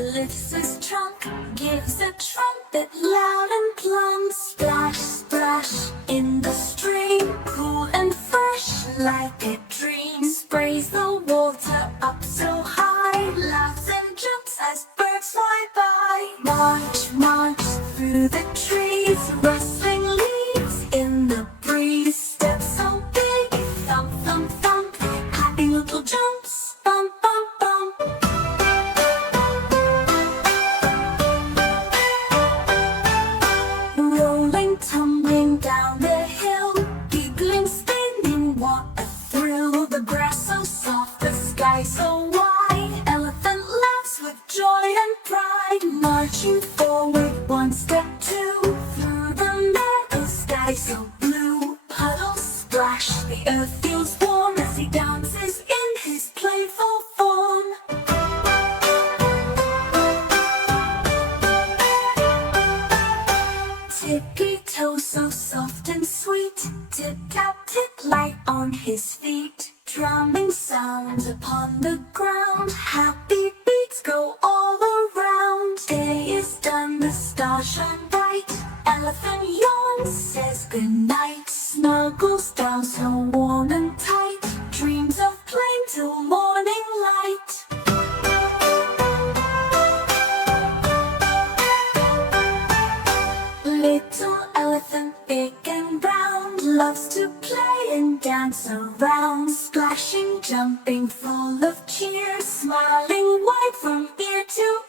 lifts his trunk, gives a trumpet loud and plump. Splash, splash in the stream, cool and fresh like a dream. Sprays the water up so high, laughs and jumps as birds fly by. March, march through the trees, rustling leaves in the breeze. Steps so big, thump, thump, thump, happy little jumps, bump, bump, bump. Rolling, tumbling down the hill, giggling, spinning, what a thrill. The grass so soft, the sky so wide, elephant laughs with joy and pride. Marching forward, one step, two, through the meadow, sky so blue. Puddles splash, the earth feels warm as he dances in his playful form. Tippy-toe so soft and sweet, tip-tap, tip light on his feet. Drumming sounds upon the ground, happy beats go all around. Day is done, the stars shine bright, elephant yawns, says goodnight. Snuggles down so warm and tight, dreams of playing till morning light. Little elephant, big and round, loves to play and dance around. Splashing, jumping, full of cheer, smiling wide from ear to